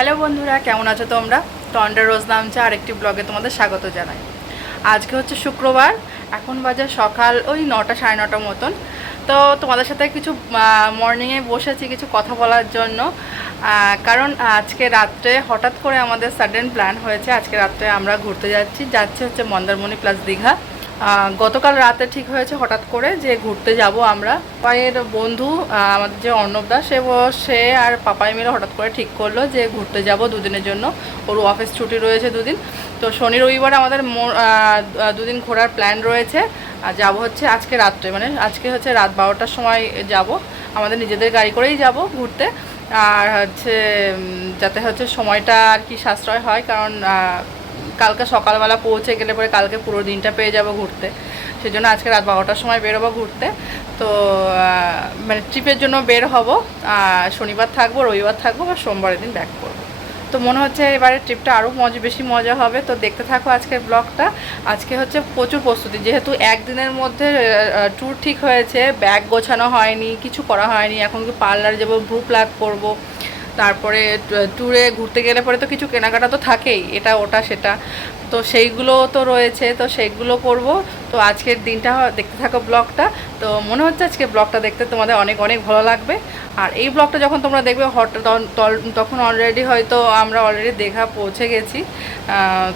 Hello বন্ধুরা, কেমন আছো তোমরা? টন্ডার রোজ নামছে আরেকটি ব্লগে তোমাদের স্বাগত জানাই। আজকে হচ্ছে শুক্রবার, এখন বাজে সকাল ওই 9টা 9:30 মতন। তো তোমাদের সাথে কিছু মর্নিংয়ে বসেছি কিছু কথা বলার জন্য, কারণ আজকে রাত্রে হঠাৎ করে আমাদের সাডেন প্ল্যান হয়েছে। আজকে রাত্রে আমরা ঘুরতে যাচ্ছি হচ্ছে মন্দারমণি প্লাস দীঘা। গতকাল রাতে ঠিক হয়েছে হঠাৎ করে যে ঘুরতে যাব আমরা। পাপাইয়ের বন্ধু আমাদের যে অর্ণবদা, সে আর পাপাই মিলে হঠাৎ করে ঠিক করলো যে ঘুরতে যাব দুদিনের জন্য। ওর অফিস ছুটি রয়েছে দুদিন, তো শনি রবিবার আমাদের দুদিন ঘোরার প্ল্যান রয়েছে। যাব হচ্ছে আজকে রাত্রে, মানে আজকে হচ্ছে রাত 12টার সময় যাব। আমাদের নিজেদের গাড়ি করেই যাব ঘুরতে। আর হচ্ছে যাতে হচ্ছে সময়টা আর কি সাশ্রয় হয়, কারণ কালকে সকালবেলা পৌঁছে গেলে পরে কালকে পুরো দিনটা পেয়ে যাব ঘুরতে। সেই জন্য আজকে রাত 12টার সময় বেরোবো ঘুরতে। তো মানে ট্রিপের জন্য বের হব। শনিবার থাকবো, রবিবার থাকবো, বা সোমবারের দিন ব্যাক করবো। তো মনে হচ্ছে এবারে ট্রিপটা আরও বেশি মজা হবে। তো দেখতে থাকো আজকের ব্লগটা। আজকে হচ্ছে প্রচুর প্রস্তুতি, যেহেতু একদিনের মধ্যে ট্যুর ঠিক হয়েছে, ব্যাগ গোছানো হয়নি, কিছু করা হয়নি। এখন কি পার্লার যাবো, ভ্রু প্লাক করবো, তারপরে ট্যুরে ঘুরতে গেলে পরে তো কিছু কেনাকাটা তো থাকেই, এটা ওটা সেটা, তো সেইগুলো তো রয়েছে, তো সেইগুলো করব। তো আজকের দিনটা দেখতে থাকো ব্লগটা। তো মনে হচ্ছে আজকে ব্লগটা দেখতে তোমাদের অনেক অনেক ভালো লাগবে। আর এই ব্লগটা যখন তোমরা দেখবে তখন হয়তো আমরা অলরেডি দীঘা পৌঁছে গেছি।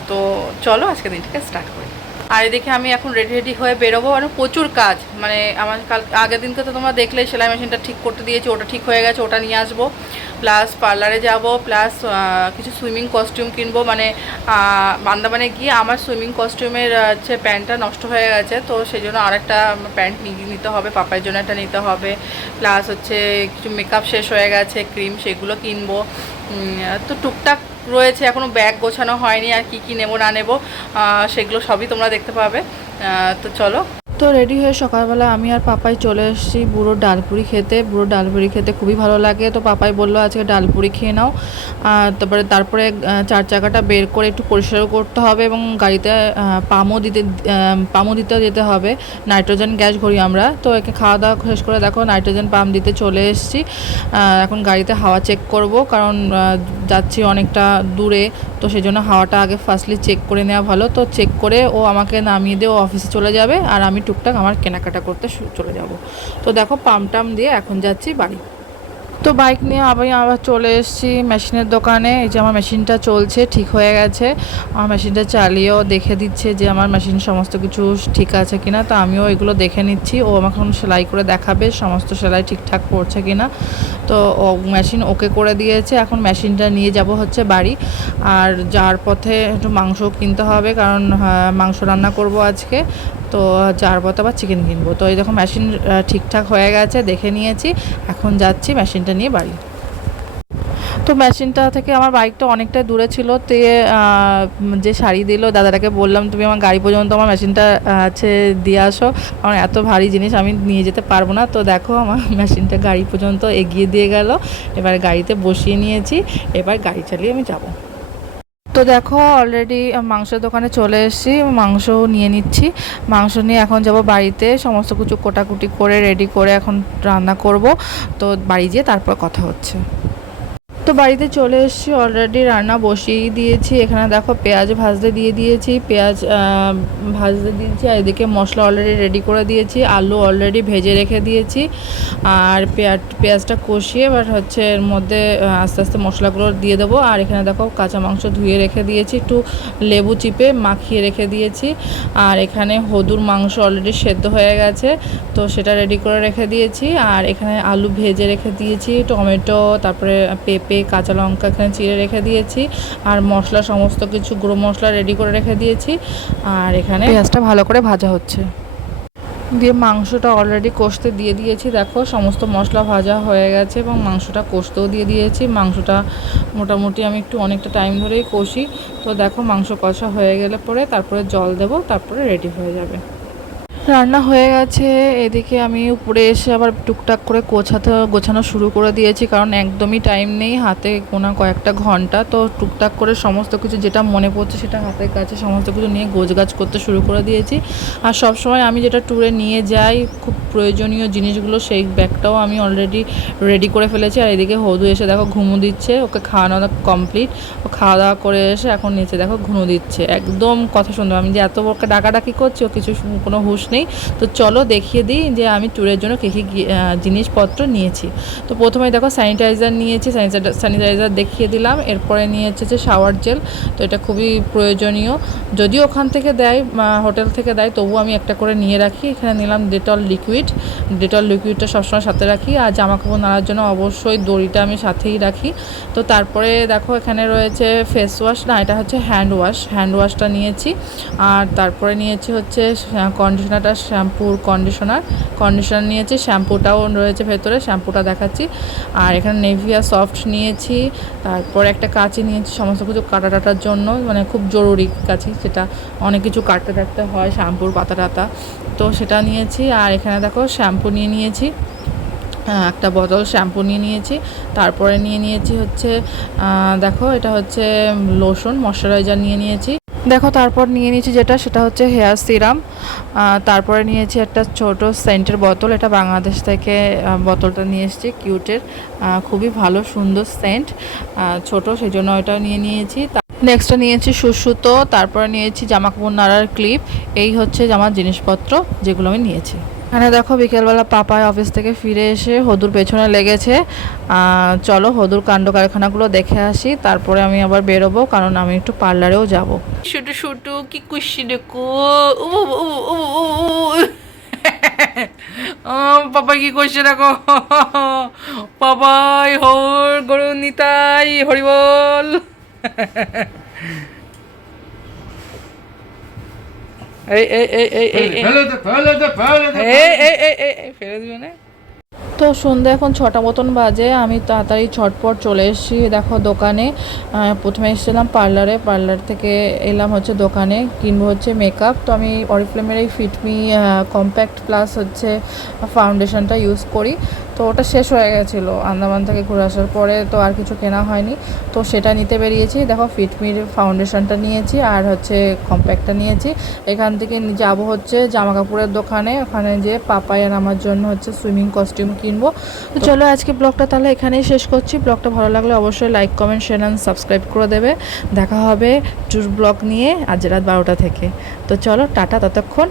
তো চলো আজকে দিনটাকে স্টার্ট করি। আর এদিকে আমি এখন রেডি হয়ে বেরোবো। মানে প্রচুর কাজ, মানে আমার আগের দিনকে তো তোমরা দেখলেই সেলাই মেশিনটা ঠিক করতে দিয়েছি, ওটা ঠিক হয়ে গেছে, ওটা নিয়ে আসবো। প্লাস পার্লারে যাব, প্লাস কিছু সুইমিং কস্টিউম কিনবো। মানে আন্দামানে গিয়ে আমার সুইমিং কস্টিউমের হচ্ছে প্যান্টটা নষ্ট হয়ে গেছে, তো সেই জন্য আরেকটা প্যান্ট নিতে হবে, পাপাইয়ের জন্য একটা নিতে হবে। প্লাস হচ্ছে কিছু মেকআপ শেষ হয়ে গেছে, ক্রিম, সেগুলো কিনবো। তো টুকটাক রয়েছে, এখনও ব্যাগ গোছানো হয়নি। আর কি নেব না নেব সেগুলো সবই তোমরা দেখতে পাবে। তো চলো। তো রেডি হয়ে সকালবেলা আমি আর পাপাই চলে এসেছি বুড়োর ডালপুরি খেতে। বুড়োর ডালপুরি খেতে খুবই ভালো লাগে, তো পাপাই বললো আজকে ডালপুরি খেয়ে নাও। তারপরে 4 চাকাটা বের করে একটু পরিষ্কার করতে হবে, এবং গাড়িতে পামও দিতে যেতে হবে। নাইট্রোজেন গ্যাস ভরি আমরা। তো একে খাওয়া দাওয়া শেষ করে দেখো নাইট্রোজেন পাম্প দিতে চলে এসেছি। এখন গাড়িতে হাওয়া চেক করব, কারণ যাচ্ছি অনেকটা দূরে, তো সেই জন্য হাওয়াটা আগে ফার্স্টলি চেক করে নেওয়া ভালো। তো চেক করে ও আমাকে নামিয়ে দিয়ে ও অফিসে চলে যাবে, আর আমি টুকটাক আমার কেনাকাটা করতে চলে যাব। তো দেখো পাম্প টাম দিয়ে এখন যাচ্ছি বাড়ি। তো বাইক নিয়ে আবার চলে এসেছি মেশিনের দোকানে। এই যে আমার মেশিনটা চলছে, ঠিক হয়ে গেছে। আমার মেশিনটা চালিয়েও দেখে দিচ্ছে যে আমার মেশিন সমস্ত কিছু ঠিক আছে কিনা। তো আমিও এগুলো দেখে নিচ্ছি, ও আমাকে এখন সেলাই করে দেখাবে সমস্ত সেলাই ঠিকঠাক পড়ছে কিনা। তো ও মেশিন ওকে করে দিয়েছে। এখন মেশিনটা নিয়ে যাব হচ্ছে বাড়ি। আর যাওয়ার পথে একটু মাংসও কিনতে হবে, কারণ মাংস রান্না করব আজকে। তো যাওয়ার পথে আবার চিকেন কিনবো। তো এই দেখো মেশিন ঠিকঠাক হয়ে গেছে, দেখে নিয়েছি। এখন যাচ্ছি মেশিনটা নিয়ে বাড়ি। তো মেশিনটা থেকে আমার বাইকটা অনেকটাই দূরে ছিল। তে যে শাড়ি দিল দাদাটাকে বললাম, তুমি আমার গাড়ি পর্যন্ত আমার মেশিনটা দিয়ে আসো, কারণ এত ভারী জিনিস আমি নিয়ে যেতে পারবো না। তো দেখো আমার মেশিনটা গাড়ি পর্যন্ত এগিয়ে দিয়ে গেল। এবার গাড়িতে বসিয়ে নিয়েছি, এবার গাড়ি চালিয়ে আমি যাব। তো দেখো অলরেডি মাংসের দোকানে চলে এসেছি, মাংস নিয়ে নিচ্ছি। মাংস নিয়ে এখন যাব বাড়িতে, সমস্ত কিছু কোটাকুটি করে রেডি করে এখন রান্না করব। তো বাড়ি যেয়ে তারপর কথা হচ্ছে। তো বাড়িতে চলে এসেছি, অলরেডি রান্না বসিয়েই দিয়েছি। এখানে দেখো পেঁয়াজ ভাজতে দিয়ে দিয়েছি, পেঁয়াজ ভাজতে দিয়েছি। আর এদিকে মশলা অলরেডি রেডি করে দিয়েছি, আলু অলরেডি ভেজে রেখে দিয়েছি। আর পেঁয়াজটা কষিয়ে এবার হচ্ছে এর মধ্যে আস্তে আস্তে মশলাগুলো দিয়ে দেবো। আর এখানে দেখো কাঁচা মাংস ধুয়ে রেখে দিয়েছি, একটু লেবু চিপে মাখিয়ে রেখে দিয়েছি। আর এখানে হদুর মাংস অলরেডি সেদ্ধ হয়ে গেছে, তো সেটা রেডি করে রেখে দিয়েছি। আর এখানে আলু ভেজে রেখে দিয়েছি, টমেটো, তারপরে পেঁপে, কাঁচা লঙ্কা এখানে চিড়ে রেখে দিয়েছি। আর মশলা সমস্ত কিছু গুঁড়ো মশলা রেডি করে রেখে দিয়েছি। আর এখানে পেঁয়াজটা ভালো করে ভাজা হচ্ছে। দিয়ে মাংসটা অলরেডি কষতে দিয়ে দিয়েছি। দেখো সমস্ত মশলা ভাজা হয়ে গেছে এবং মাংসটা কষতেও দিয়ে দিয়েছি। মাংসটা মোটামুটি আমি একটু অনেকটা টাইম ধরেই কষি। তো দেখো মাংস কষা হয়ে গেলে পরে তারপরে জল দেব, তারপরে রেডি হয়ে যাবে। রান্না হয়ে গেছে। এদিকে আমি উপরে এসে আবার টুকটাক করে গোছানো শুরু করে দিয়েছি, কারণ একদমই টাইম নেই, হাতে গোনা কয়েকটা ঘন্টা। তো টুকটাক করে সমস্ত কিছু যেটা মনে পড়ছে সেটা হাতের কাছে সমস্ত কিছু নিয়ে গোছগাছ করতে শুরু করে দিয়েছি। আর সব সময় আমি যেটা ট্যুরে নিয়ে যাই খুব প্রয়োজনীয় জিনিসগুলো, সেই ব্যাগটাও আমি অলরেডি রেডি করে ফেলেছি। আর এদিকে হদু এসে দেখো ঘুমো দিচ্ছে, ওকে খাওয়ানো কমপ্লিট। ও খাওয়া দাওয়া করে এসে এখন নিচে দেখো ঘুমো দিচ্ছে, একদম কথা শুনতে। আমি যে এত ওকে ডাকাডাকি করছি, ও কিছু কোনো হুঁশ নেই। তো চলো দেখিয়ে দিই যে আমি ট্যুরের জন্য কী কী জিনিসপত্র নিয়েছি। তো প্রথমে দেখো স্যানিটাইজার নিয়েছি, স্যানিটাইজার দেখিয়ে দিলাম। এরপরে নিয়েছে যে শাওয়ার জেল, তো এটা খুবই প্রয়োজনীয়। যদিও ওখান থেকে দেয়, হোটেল থেকে দেয়, তবুও আমি একটা করে নিয়ে রাখি। এখানে নিলাম ডেটল লিকুইডটা সবসময় সাথে রাখি। আর জামাকাপড় নাড়ার জন্য অবশ্যই দড়িটা আমি সাথেই রাখি। তো তারপরে দেখো এখানে রয়েছে ফেস ওয়াশ, না এটা হচ্ছে হ্যান্ড ওয়াশটা নিয়েছি। আর তারপরে নিয়েছি হচ্ছে কন্ডিশনারটা, কন্ডিশনার নিয়েছি, শ্যাম্পুটাও রয়েছে ভেতরে, শ্যাম্পুটা দেখাচ্ছি। আর এখানে নেভিয়া সফট নিয়েছি। তারপর একটা কাঁচি নিয়েছি সমস্ত কিছু কাটাটার জন্য, মানে খুব জরুরি কাঁচি, সেটা অনেক কিছু কাটতে থাকতে হয়, শ্যাম্পুর পাতা টাতা, তো সেটা নিয়েছি। আর এখানে দেখো শ্যাম্পু নিয়ে নিয়েছি, একটা বোতল শ্যাম্পু নিয়ে নিয়েছি। তারপরে নিয়ে নিয়েছি হচ্ছে দেখো এটা হচ্ছে লোশন, ময়শ্চারাইজার নিয়ে নিয়েছি। দেখো তারপর নিয়ে নিয়েছি সেটা হচ্ছে হেয়ার সিরাম। তারপরে নিয়েছি একটা ছোট সেন্টের বোতল, এটা বাংলাদেশ থেকে বোতলটা নিয়ে এসেছি, কিউটের, খুবই ভালো সুন্দর সেন্ট, ছোট, সেই জন্য ওইটাও নিয়ে নিয়েছি। নেক্সটটা নিয়েছি সুসুতো, তারপরে নিয়েছি জামাকাপড় নাড়ার ক্লিপ। এই হচ্ছে আমার জিনিসপত্র যেগুলো আমি নিয়েছি। এখানে দেখো বিকেলবেলা পাপায় অফিস থেকে ফিরে এসে হদুর পেছনে লেগেছে। চলো হদুর কাণ্ড কারখানাগুলো দেখে আসি, তারপরে আমি আবার বেরোবো, কারণ আমি একটু পার্লারেও যাব। শুটু শুটু কি খুশি দেখো, পাপা কি করছে দেখো, পাপাই হর গরু নিতাই হরিবল। এই এই এই এই এই ফেলে দিবে না। তো সন্ধ্যা এখন 6টা মতন বাজে, আমি তাড়াতাড়ি ছটপট চলে এসেছি দেখো দোকানে। প্রথমে এসেছিলাম পার্লার থেকে এলাম হচ্ছে দোকানে, কিনবো হচ্ছে মেকআপ। তো আমি অরিফ্লেমের এই ফিটমি কম্প্যাক্ট প্লাস হচ্ছে ফাউন্ডেশনটা ইউজ করি। তো ওটা শেষ হয়ে গেছিলো আন্দামান থেকে ঘুরে আসার পরে, তো আর কিছু কেনা হয়নি, তো সেটা নিতে বেরিয়েছি। দেখো ফিটমির ফাউন্ডেশনটা নিয়েছি আর হচ্ছে কম্প্যাক্টটা নিয়েছি। এখান থেকে যাব হচ্ছে জামা কাপড়ের দোকানে, ওখানে যে পাপাই আর আমার জন্য হচ্ছে সুইমিং কস্টিউম কিনবো। তো চলো আজকে ব্লগটা তাহলে এখানেই শেষ করছি। ব্লগটা ভালো লাগলে অবশ্যই like comment share and subscribe করে দেবে। দেখা হবে ট্যুর ব্লগ নিয়ে আজ রাত 12টা থেকে। তো চলো টাটা ততক্ষণ।